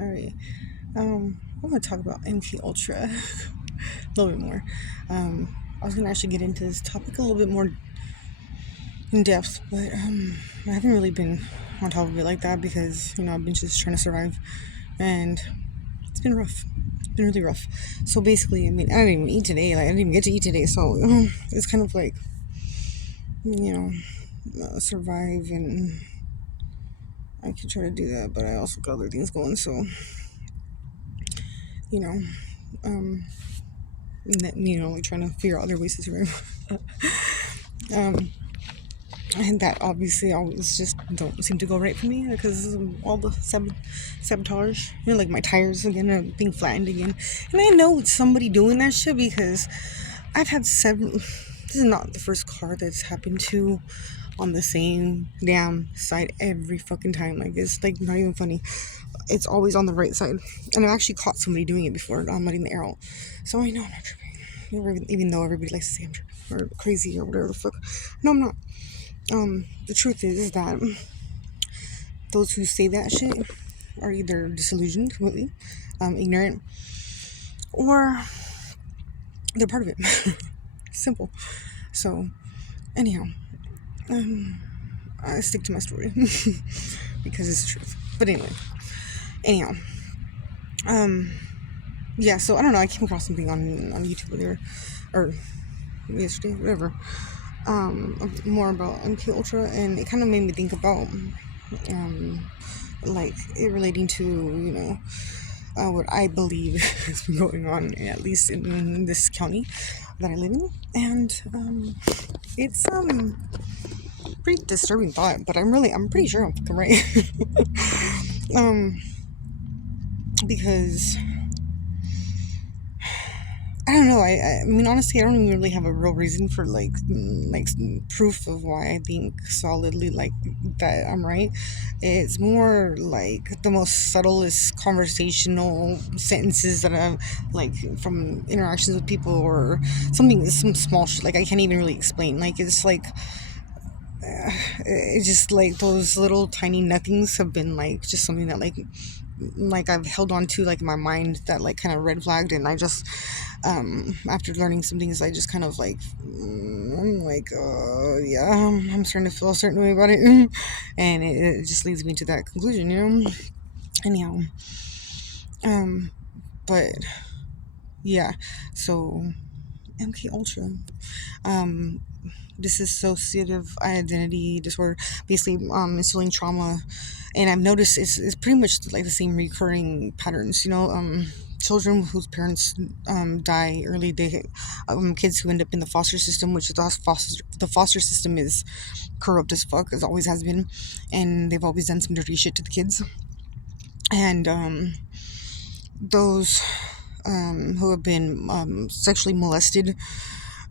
All right. I'm gonna talk about MK Ultra a little bit more. I was gonna actually get into this topic a little bit more in depth, but I haven't really been on top of it like that because I've been just trying to survive, and it's been rough. It's been really rough. So basically, I mean, I didn't even eat today. Like I didn't even get to eat today, so it's kind of like you know survive, and I could try to do that, but I also got other things going. So you know, um, like trying to figure out other ways to survive. um, and that obviously always just don't seem to go right for me because of all the sabotage. Like my tires again are being flattened again, and I know it's somebody doing that shit because I've had seven. This is not the first car that's happened to on the same damn side every fucking time. Like it's like not even funny. It's always on the right side, and I've actually caught somebody doing it before. I'm letting the arrow, so I know I'm not tripping. Even though everybody likes to say I'm tripping or crazy or whatever the fuck. No, I'm not. The truth is that those who say that shit are either disillusioned completely, ignorant, or they're part of it. Simple. So, anyhow, I stick to my story because it's the truth. But anyhow, um, yeah. So I don't know. I came across something on YouTube earlier, or yesterday, whatever. More about MK Ultra, and it kind of made me think about like it relating to what I believe has been going on, at least in this county that I live in, and it's pretty disturbing thought, but I'm pretty sure I'm fucking right. um, because I don't know. I mean, honestly, I don't even really have a real reason for like proof of why I think solidly like that I'm right. It's more like the most subtlest conversational sentences that I've like from interactions with people or some small shit. Like I can't even really explain. Like it's like it's just like those little tiny nothings have been like just something that like I've held on to like in my mind that like kind of red flagged, and I just after learning some things I just kind of like I'm like yeah, I'm starting to feel a certain way about it. And it just leads me to that conclusion. Anyhow, um but yeah, so MK Ultra, um dissociative identity disorder, basically instilling trauma, and I've noticed it's pretty much like the same recurring patterns. Children whose parents die early, they kids who end up in the foster system, which the foster system is corrupt as fuck, as always has been, and they've always done some dirty shit to the kids, and those who have been sexually molested,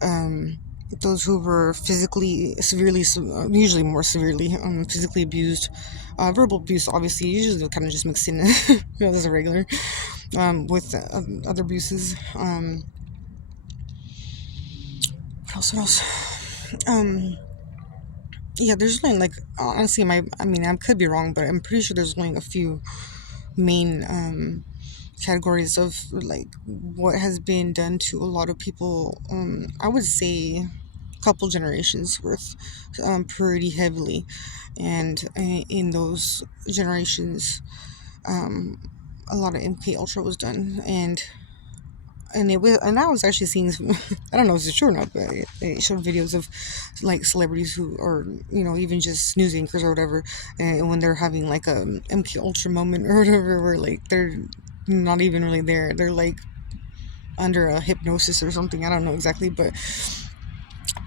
um, those who were physically severely, usually more severely, physically abused, verbal abuse, obviously, usually kind of just mixed in, as a regular, with other abuses. What else? Um, yeah, there's only like honestly, I mean, I could be wrong, but I'm pretty sure there's only a few main categories of like what has been done to a lot of people. I would say couple generations worth, pretty heavily, and in those generations, um, a lot of MK Ultra was done, and I was actually seeing some, I don't know if it's true or not, but it showed videos of like celebrities who, or even just news anchors or whatever, and when they're having like a MK Ultra moment or whatever, where like they're not even really there, they're like under a hypnosis or something. I don't know exactly, but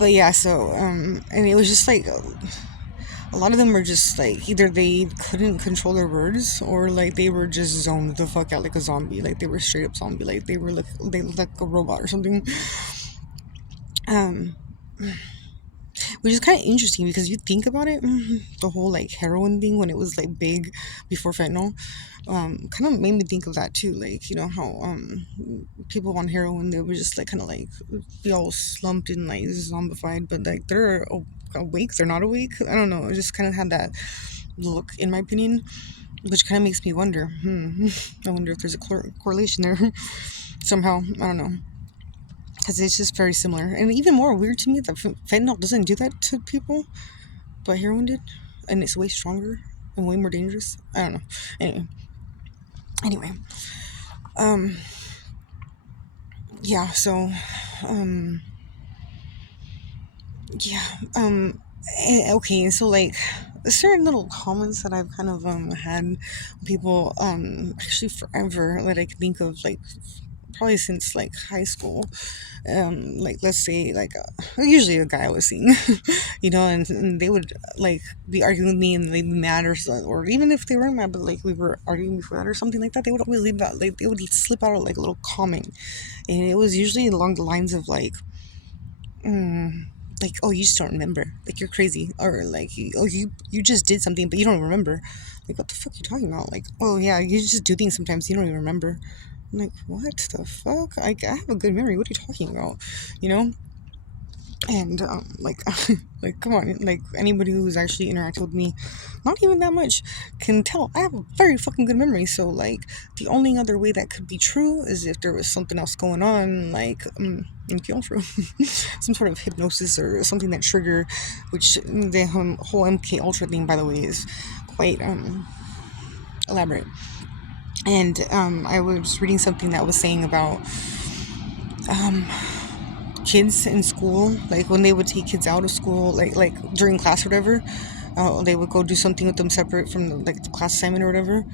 yeah. So and it was just like a lot of them were just like either they couldn't control their words, or like they were just zoned the fuck out like a zombie, like they were straight up zombie, like they looked like a robot or something. um which is kind of interesting because you think about it, the whole like heroin thing when it was like big before fentanyl, kind of made me think of that too, like how people on heroin, they were just like kind of like be all slumped and like zombified, but like awake, they're not awake, I don't know, it just kind of had that look, in my opinion. which kind of makes me wonder. I wonder if there's a correlation there somehow. I don't know, because it's just very similar, and even more weird to me that fentanyl doesn't do that to people, but heroin did, and it's way stronger and way more dangerous. I don't know. Anyway, um, yeah. So, um, yeah. Okay. So like, certain little comments that I've kind of had people actually forever that I can think of, like probably since like high school, like let's say like usually a guy I was seeing, and they would like be arguing with me and they'd be mad, or even if they weren't mad, but like we were arguing before that or something like that, they would always leave that, like they would slip out like a little comment, and it was usually along the lines of mm, like, oh, you just don't remember, like you're crazy, or like, oh, you just did something but you don't remember. Like, what the fuck are you talking about? Like, oh yeah, you just do things sometimes you don't even remember. I'm like, what the fuck? I have a good memory. What are you talking about? You know? And like, like, come on, like anybody who's actually interacted with me, not even that much, can tell I have a very fucking good memory. So like, the only other way that could be true is if there was something else going on, like MK Ultra, some sort of hypnosis or something that trigger, which the whole MK Ultra thing, by the way, is quite elaborate. And I was reading something that was saying about um, kids in school, like when they would take kids out of school, like during class or whatever, they would go do something with them separate from like the class assignment or whatever.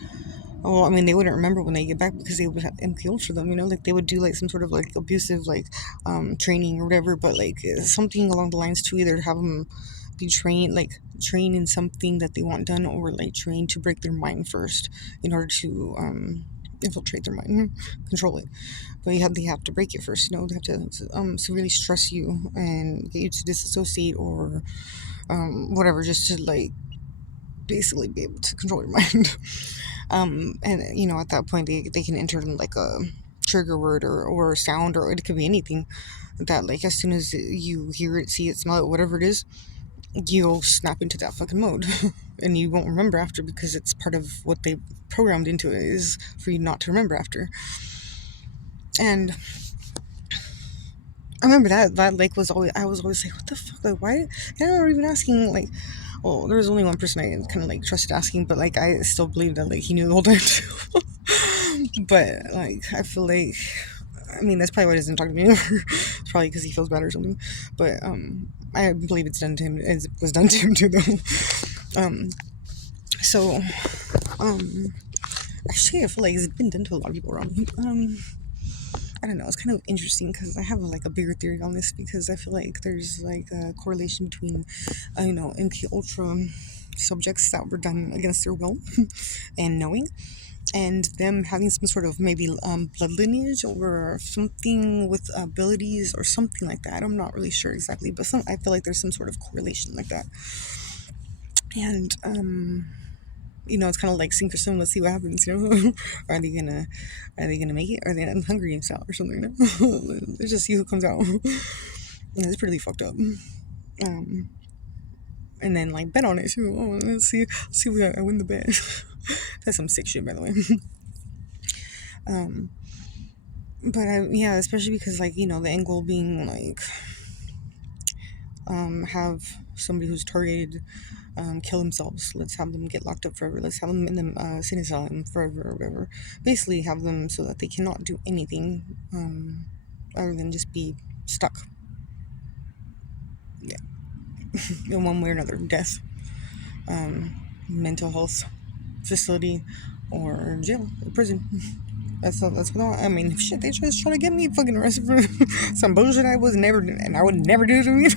Well, I mean, they wouldn't remember when they get back because they would have MK for them, like they would do like some sort of like abusive like training or whatever, but like something along the lines to either have them be trained, like trained in something that they want done, or like trained to break their mind first in order to infiltrate their mind, control it. But they have to break it first. They have to severely stress you and get you to disassociate or whatever, just to like basically be able to control your mind. And at that point they can enter in like a trigger word or a sound, or it could be anything that like as soon as you hear it, see it, smell it, whatever it is, you'll snap into that fucking mode. And you won't remember after, because it's part of what they programmed into it, is for you not to remember after. And I remember that like I was always like, what the fuck, like why? And I remember even asking, like, well, there was only one person I kind of like trusted asking, but like I still believe that like he knew the whole time too. But like I feel like, I mean, that's probably why he doesn't talk to me anymore. It's probably because he feels bad or something. But I believe it's done to him. It was done to him too, though. So actually, I feel like it's been done to a lot of people around me. I don't know. It's kind of interesting because I have like a bigger theory on this, because I feel like there's like a correlation between, MK Ultra subjects that were done against their will and knowing, and them having some sort of maybe blood lineage or something with abilities or something like that. I'm not really sure exactly, but I feel like there's some sort of correlation like that. And it's kind of like sink or swim. Let's see what happens. Are they gonna make it? Or are they hungry and out or something? Let's just see who comes out. It's pretty fucked up. And then like bet on it too. Oh, let's see if I win the bet. That's some sick shit, by the way. But yeah, especially because like the end goal being like have somebody who's targeted kill themselves. Let's have them get locked up forever. Let's have them in the sin asylum forever or whatever. Basically, have them so that they cannot do anything other than just be stuck. Yeah, in one way or another, death, mental health facility, or jail or prison. That's what I mean. Shit, they just try to get me fucking arrested for some bullshit I was never, and I would never do to me.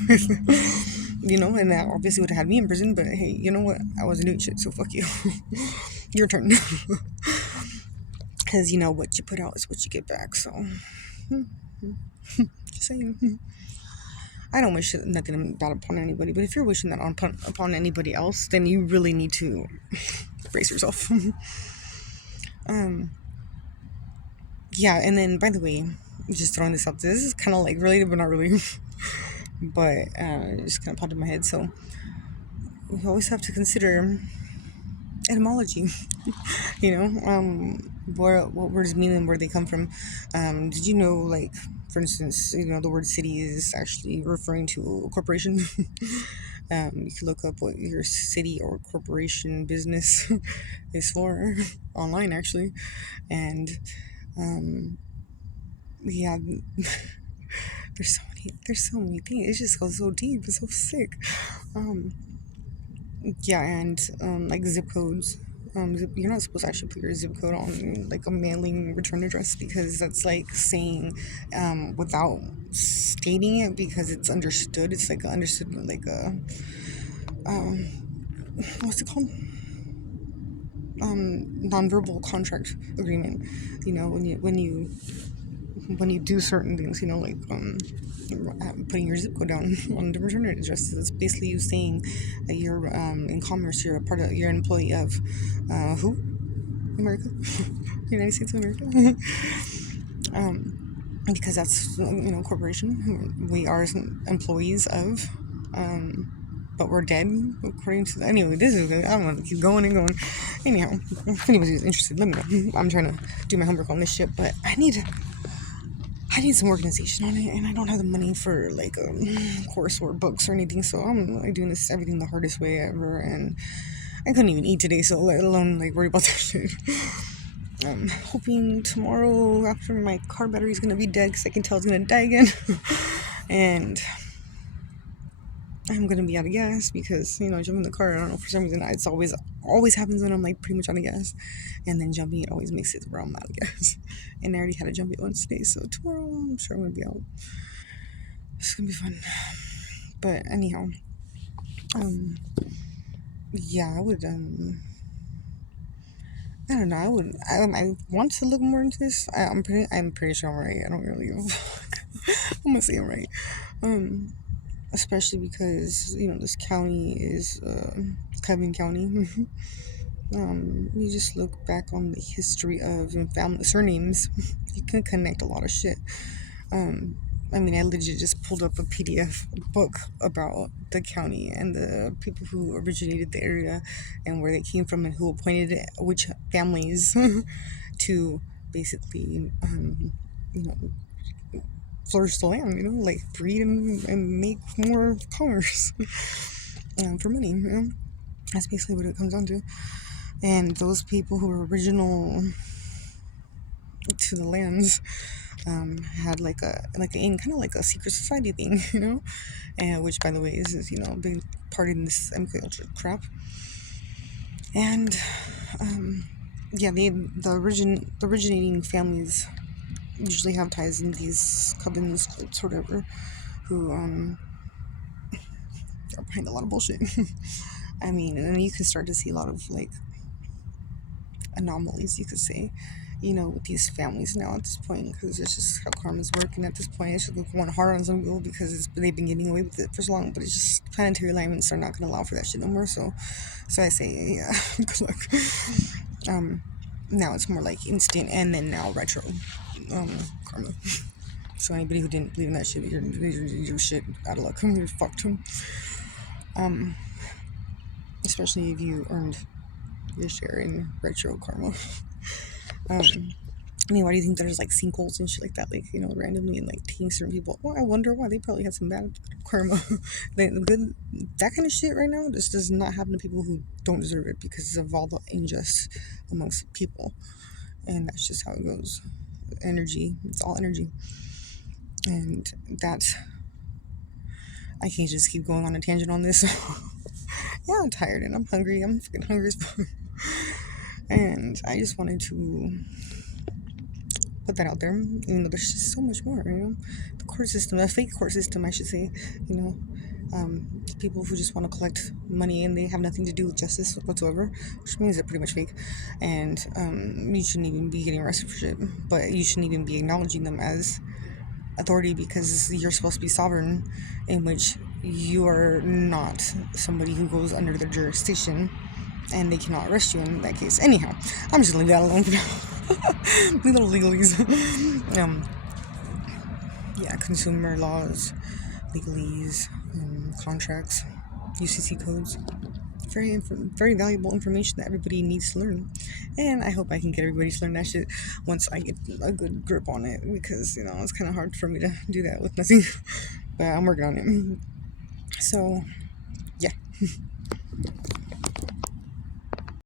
And that obviously would have had me in prison. But hey, you know what? I wasn't doing shit, so fuck you. Your turn. Because what you put out is what you get back. So, just saying. I don't wish nothing bad upon anybody, but if you're wishing that upon anybody else, then you really need to brace yourself. Yeah, and then by the way, just throwing this out, this is kind of like related, but not really. But it just kind of popped in my head. So we always have to consider etymology. you know, what words mean and where they come from. Did you know, like, for instance, the word city is actually referring to a corporation. You can look up what your city or corporation business is for online, actually. And yeah, there's so many things. It just goes so deep. It's so sick. Um, yeah, and like zip codes. You're not supposed to actually put your zip code on like a mailing return address because that's like saying without stating it because it's understood. It's like understood like a what's it called? Nonverbal contract agreement. When you do certain things, like putting your zip code down on the return address. It's basically you saying that you're in commerce. You're a part of. You're an employee of who? America, United States of America. Because that's corporation. We are employees of. But we're dead according to. Anyway, this is. I don't want to keep going and going. Anyhow, if anybody's interested, let me know. I'm trying to do my homework on this shit, but I need some organization on it, and I don't have the money for like a course or books or anything. So I'm like doing this everything the hardest way ever, and I couldn't even eat today, so let alone like worry about that shit. I'm hoping tomorrow after my car battery's gonna be dead because I can tell it's gonna die again, and I'm gonna be out of gas because jumping in the car. I don't know, for some reason it's always happens when I'm like pretty much out of gas, and then jumping it always makes it where I'm out of gas. And I already had to jump it once today, so tomorrow I'm sure I'm gonna be out. It's gonna be fun. But anyhow, yeah, I would I don't know. I want to look more into this. I'm pretty sure I'm right. I don't really give a fuck. I'm gonna say I'm right. Um, Especially because this county is Covington County. You just look back on the history of family surnames, you can connect a lot of shit. Um, I mean, I legit just pulled up a PDF book about the county and the people who originated the area and where they came from and who appointed which families to basically, you know, flourish the land, like breed and make more commerce for money, That's basically what it comes down to. And those people who were original to the lands had in kind of like a secret society thing, and which by the way is a big part in this MK Ultra crap. And yeah, the originating families usually have ties in these covens, cults, whatever, who are behind a lot of bullshit. I mean, and then you can start to see a lot of like anomalies, you could say, with these families now at this point, because it's just how karma's working at this point. It's just going hard on some people because they've been getting away with it for so long, but it's just planetary alignments are not going to allow for that shit no more. So I say, yeah, good luck. Now it's more like instant and then now retro karma. So anybody who didn't believe in that shit, you're shit out of luck. You're fucked. Especially if you earned your share in retro karma. I mean, why do you think there's like sinkholes and shit like that, like randomly and like taking certain people? Well, I wonder why. They probably had some bad karma. That kind of shit right now just does not happen to people who don't deserve it because of all the injustice amongst people, and that's just how it goes. Energy, it's all energy, and that's. I can't just keep going on a tangent on this. Yeah, I'm tired and I'm hungry. I'm fucking hungry as fuck. And I just wanted to put that out there. There's just so much more, The court system, the fake court system, I should say, people who just want to collect money and they have nothing to do with justice whatsoever, which means they're pretty much fake. And you shouldn't even be getting arrested for shit, but you shouldn't even be acknowledging them as authority because you're supposed to be sovereign, in which you are not somebody who goes under their jurisdiction and they cannot arrest you in that case. Anyhow, I'm just gonna leave that alone for now. Little legalese. Yeah, consumer laws, legalese, contracts, UCC codes. very valuable information that everybody needs to learn. And I hope I can get everybody to learn that shit once I get a good grip on it, because it's kind of hard for me to do that with nothing. But I'm working on it. So yeah.